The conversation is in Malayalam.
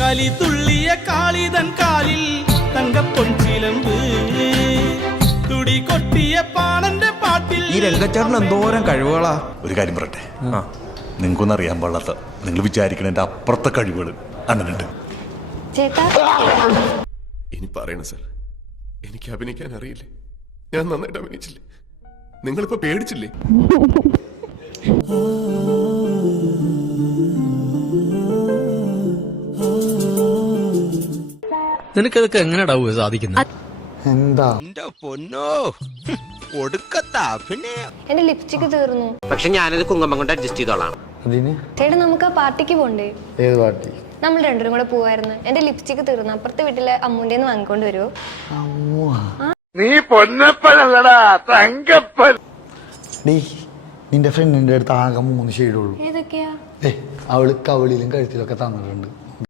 കലി തുള്ളിയ കാളിതൻ കാലിൽ തങ്കപ്പൊൻചിലമ്പ് തുടി കൊട്ടിയ പാണന്റെ പാട്ടിൽ. ഈ രംഗച്ചേട്ടൻ എന്തോരം കഴിവുകളാ. ഒരു കാര്യം പറയട്ടെ, നിങ്ങൾക്കൊന്നും അറിയാൻ പാടില്ലാത്ത, നിങ്ങൾ വിചാരിക്കുന്നതിന്റെ അപ്പുറത്തെ കഴിവുകൾ അങ്ങനെയുണ്ട്. ഇനി പറയണ സാർ, എനിക്ക് അഭിനയിക്കാൻ അറിയില്ലേ? ഞാൻ നന്നായിട്ട് അഭിനയിച്ചില്ലേ? നിങ്ങളിപ്പോ പേടിച്ചില്ലേ? നിനക്കതൊക്കെ എങ്ങനെയാ സാധിക്കുന്നത്? എന്താ പൊന്നോ ഒടുക്കത്താ. പിന്നെ എന്റെ ലിപ്സ്റ്റിക് തീർന്നു. പക്ഷെ ഞാനത് കുങ്കുമം കൊണ്ട് അഡ്ജസ്റ്റ് ചെയ്തോളാം. അതിന് ചേട്ടാ നമുക്ക് ആ പാർട്ടിക്ക് പോണ്ടേ? ഏത് പാർട്ടി? നമ്മൾ രണ്ടുപേരും കൂടെ പോവായിരുന്നു. എന്റെ ലിപ്സ്റ്റിക് തീർന്നു. അപ്പുറത്തെ വീട്ടിലെ അമ്മൂന്റെ വാങ്ങിക്കൊണ്ട് വരുമോ? നീ പൊന്നപ്പനല്ലടാ, തങ്കപ്പൻ. ഡീ, നിന്റെ ഫ്രണ്ടിന്റെ അടുത്ത് ആകെ 3 ഷെയ്ഡുള്ളൂ. ഏതൊക്കെയാ? അവള് കവളിലും കഴുത്തിലൊക്കെ തന്നിട്ടുണ്ട്.